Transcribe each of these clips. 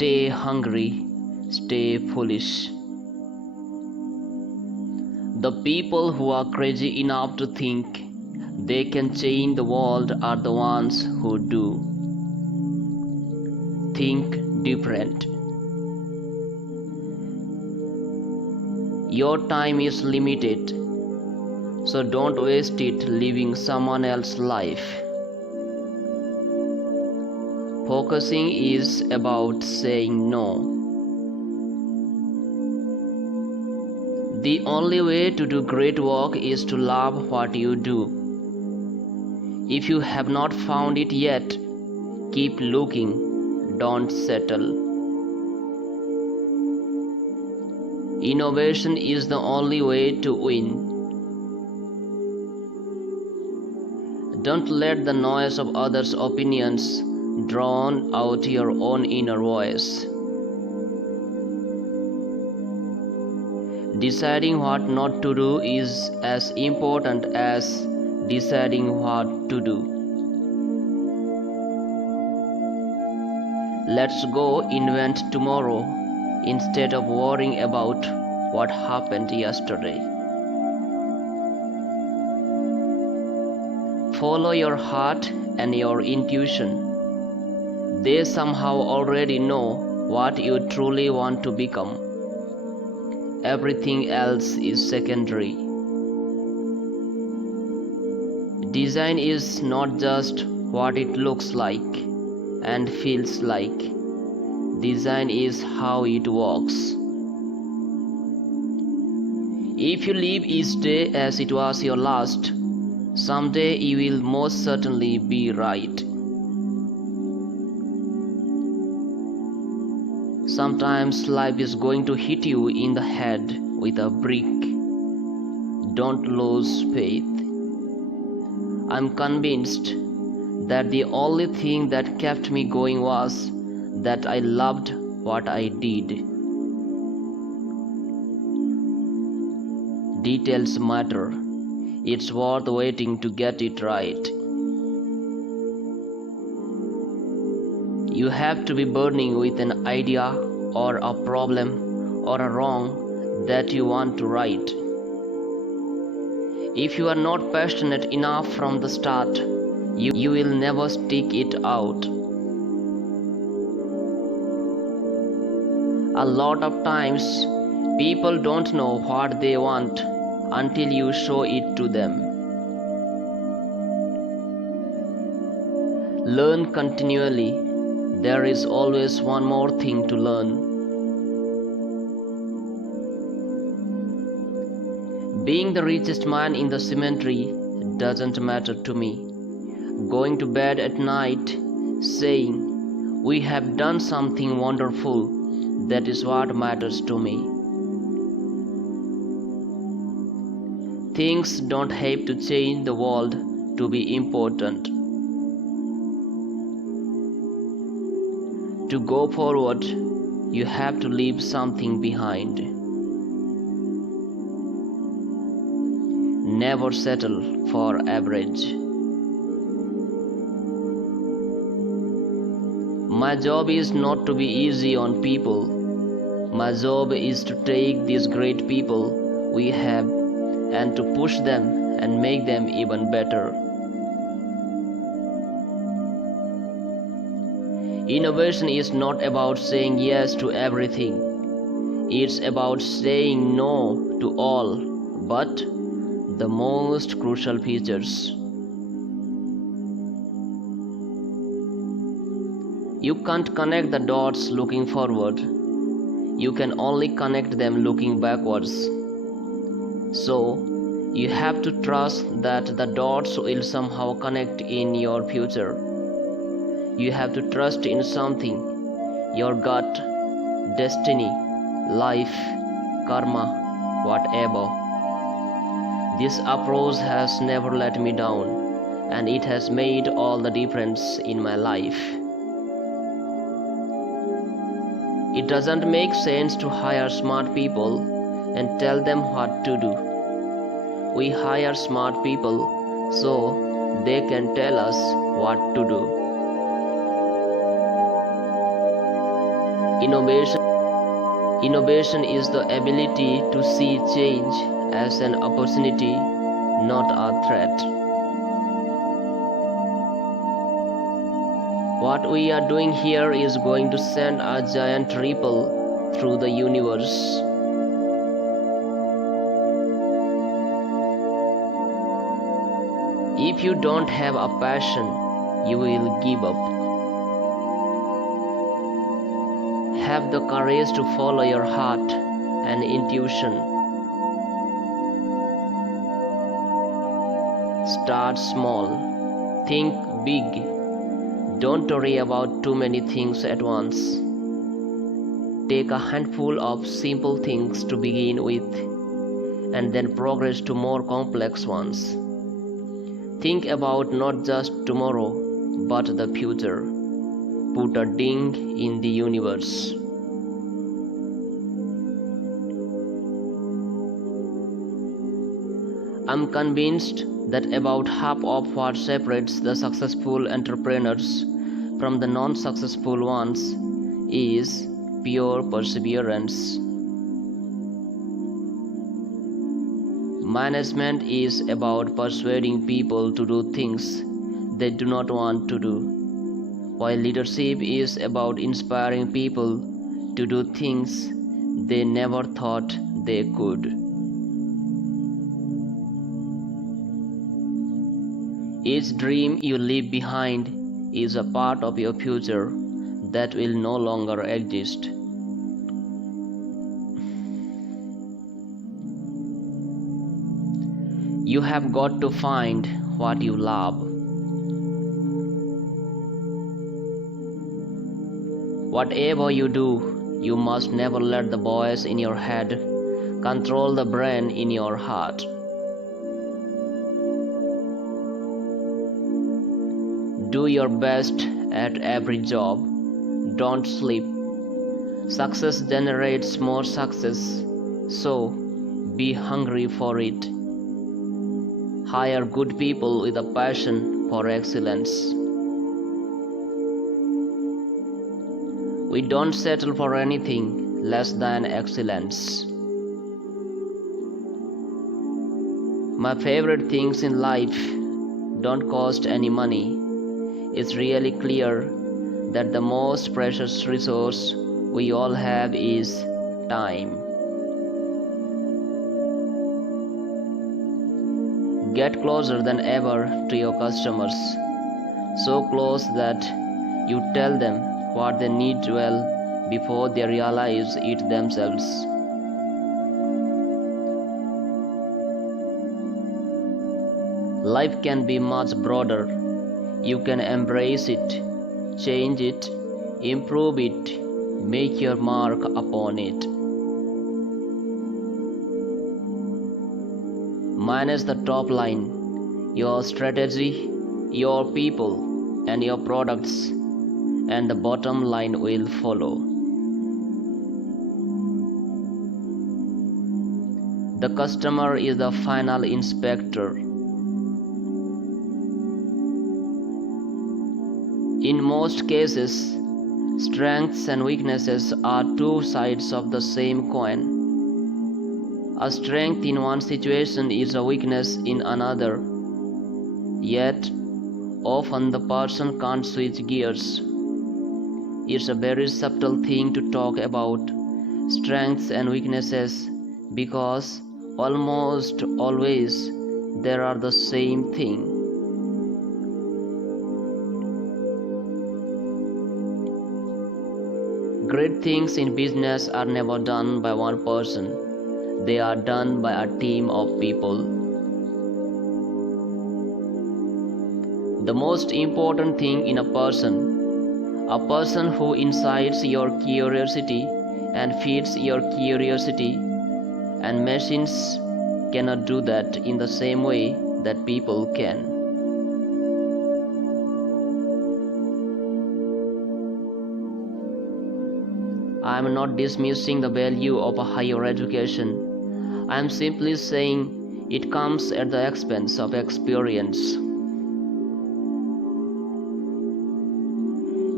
Stay hungry, stay foolish. The people who are crazy enough to think they can change the world are the ones who do. Think different. Your time is limited, so don't waste it living someone else's life. Focusing is about saying no. The only way to do great work is to love what you do. If you have not found it yet, keep looking, don't settle. Innovation is the only way to win. Don't let the noise of others' opinions drown out your own inner voice. Deciding what not to do is as important as deciding what to do. Let's go invent tomorrow instead of worrying about what happened yesterday. Follow your heart and your intuition. They somehow already know what you truly want to become. Everything else is secondary. Design is not just what it looks like and feels like. Design is how it works. If you live each day as it was your last, someday you will most certainly be right. Sometimes life is going to hit you in the head with a brick. Don't lose faith. I'm convinced that the only thing that kept me going was that I loved what I did. Details matter. It's worth waiting to get it right. You have to be burning with an idea or a problem or a wrong that you want to right. If you are not passionate enough from the start, you will never stick it out. A lot of times, people don't know what they want until you show it to them. Learn continually. There is always one more thing to learn. Being the richest man in the cemetery doesn't matter to me. Going to bed at night saying, "We have done something wonderful," that is what matters to me. Things don't have to change the world to be important. To go forward, you have to leave something behind. Never settle for average. My job is not to be easy on people. My job is to take these great people we have and to push them and make them even better. Innovation is not about saying yes to everything. It's about saying no to all, but the most crucial features. You can't connect the dots looking forward. You can only connect them looking backwards. So, you have to trust that the dots will somehow connect in your future. You have to trust in something, your gut, destiny, life, karma, whatever. This approach has never let me down, and it has made all the difference in my life. It doesn't make sense to hire smart people and tell them what to do. We hire smart people so they can tell us what to do. Innovation Innovation is the ability to see change as an opportunity, not a threat. What we are doing here is going to send a giant ripple through the universe. If you don't have a passion, you will give up. Have the courage to follow your heart and intuition. Start small. Think big. Don't worry about too many things at once. Take a handful of simple things to begin with, and then progress to more complex ones. Think about not just tomorrow, but the future. Put a ding in the universe. I'm convinced that about half of what separates the successful entrepreneurs from the non-successful ones is pure perseverance. Management is about persuading people to do things they do not want to do, while leadership is about inspiring people to do things they never thought they could. Each dream you leave behind is a part of your future that will no longer exist. You have got to find what you love. Whatever you do, you must never let the voice in your head control the brain in your heart. Do your best at every job. Don't sleep. Success generates more success, so be hungry for it. Hire good people with a passion for excellence. We don't settle for anything less than excellence. My favorite things in life don't cost any money. It's really clear that the most precious resource we all have is time. Get closer than ever to your customers, so close that you tell them what they need well before they realize it themselves. Life can be much broader. You can embrace it, change it, improve it, make your mark upon it. Minus the top line, your strategy, your people, and your products, and the bottom line will follow. The customer is the final inspector. In most cases, strengths and weaknesses are two sides of the same coin. A strength in one situation is a weakness in another. Yet, often the person can't switch gears. It's a very subtle thing to talk about strengths and weaknesses because almost always they are the same thing. Great things in business are never done by one person. They are done by a team of people. The most important thing in a person who incites your curiosity and feeds your curiosity, and machines cannot do that in the same way that people can. I am not dismissing the value of a higher education. I am simply saying it comes at the expense of experience.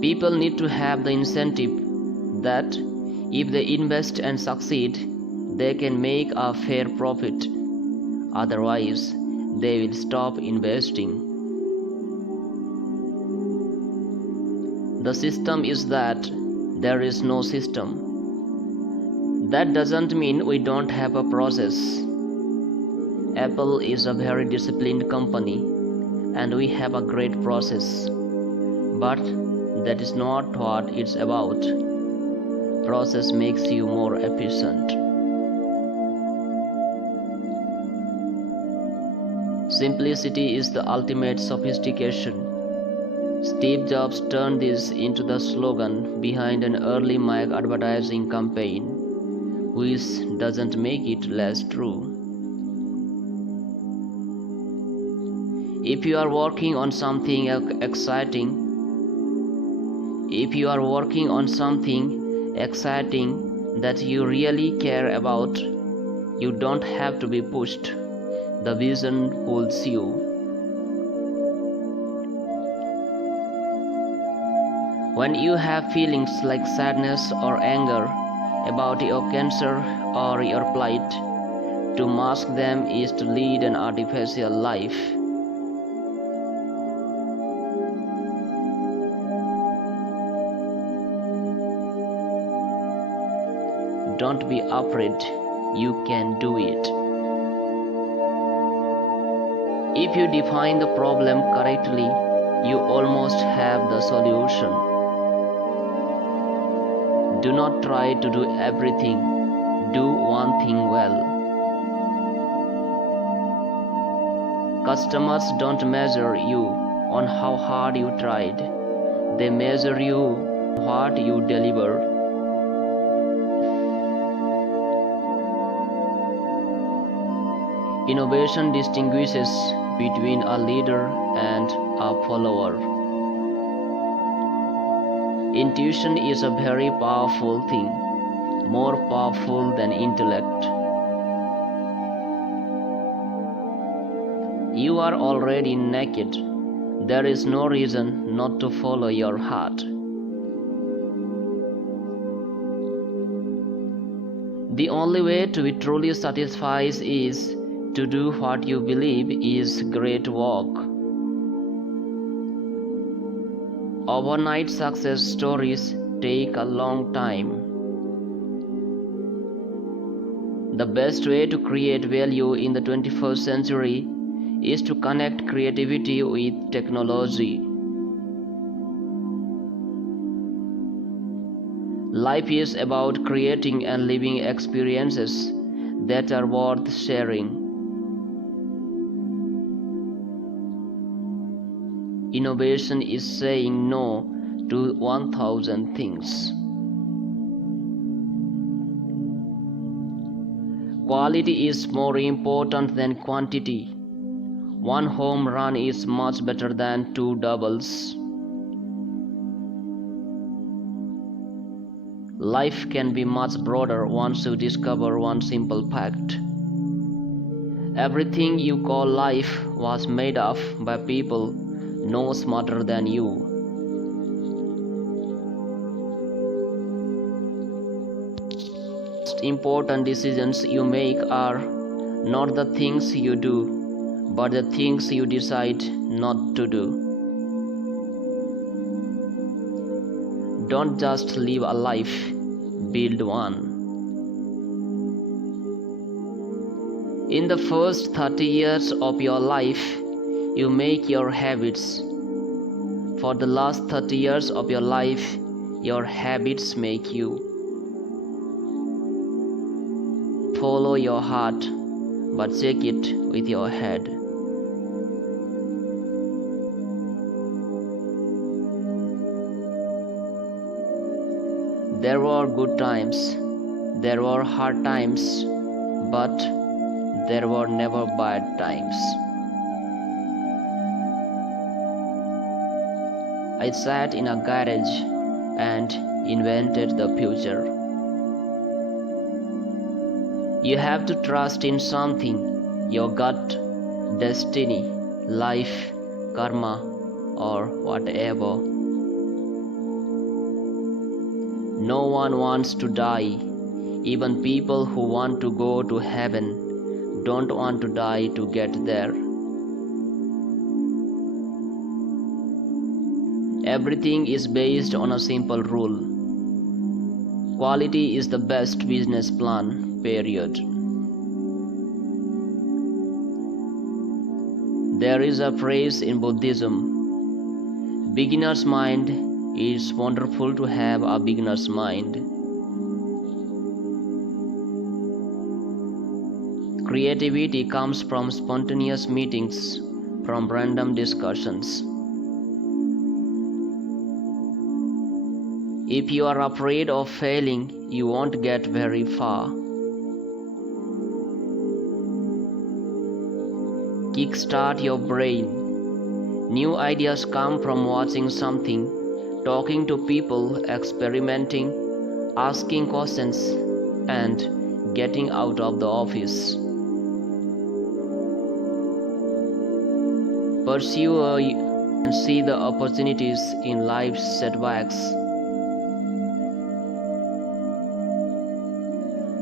People need to have the incentive, that if they invest and succeed, they can make a fair profit. Otherwise, they will stop investing. The system is that there is no system. That doesn't mean we don't have a process. Apple is a very disciplined company and we have a great process. But that is not what it's about. Process makes you more efficient. Simplicity is the ultimate sophistication. Steve Jobs turned this into the slogan behind an early Mac advertising campaign, which doesn't make it less true. If you are working on something exciting that you really care about, you don't have to be pushed. The vision pulls you. When you have feelings like sadness or anger about your cancer or your plight, to mask them is to lead an artificial life. Don't be afraid, you can do it. If you define the problem correctly, you almost have the solution. Do not try to do everything, do one thing well. Customers don't measure you on how hard you tried, they measure you on what you deliver. Innovation distinguishes between a leader and a follower. Intuition is a very powerful thing, more powerful than intellect. You are already naked. There is no reason not to follow your heart. The only way to be truly satisfied is to do what you believe is great work. Overnight success stories take a long time. The best way to create value in the 21st century is to connect creativity with technology. Life is about creating and living experiences that are worth sharing. Innovation is saying no to 1,000 things. Quality is more important than quantity. One home run is much better than 2 doubles. Life can be much broader once you discover one simple fact. Everything you call life was made up by people no smarter than you. Most important decisions you make are not the things you do, but the things you decide not to do. Don't just live a life, build one. In the first 30 years of your life, you make your habits. For the last 30 years of your life, your habits make you. Follow your heart, but check it with your head. There were good times, there were hard times, but there were never bad times. I sat in a garage and invented the future. You have to trust in something, your gut, destiny, life, karma, or whatever. No one wants to die. Even people who want to go to heaven don't want to die to get there. Everything is based on a simple rule. Quality is the best business plan, period. There is a phrase in Buddhism: beginner's mind. It's wonderful to have a beginner's mind. Creativity comes from spontaneous meetings, from random discussions. If you are afraid of failing, you won't get very far. Kickstart your brain. New ideas come from watching something, talking to people, experimenting, asking questions, and getting out of the office. Pursue and see the opportunities in life's setbacks.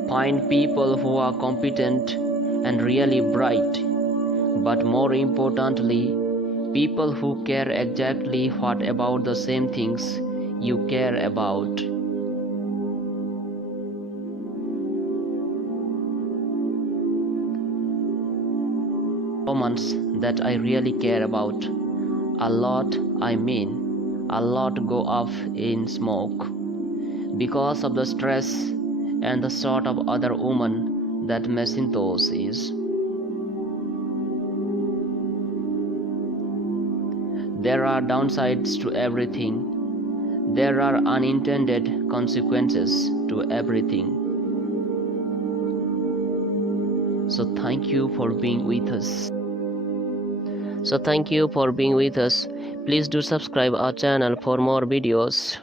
Find people who are competent and really bright, but more importantly, people who care exactly what about the same things you care about. Moments that I really care about. A lot, a lot go off in smoke because of the stress and the sort of other woman that Macintosh is. There are downsides to everything. There are unintended consequences to everything. So thank you for being with us. Please do subscribe our channel for more videos.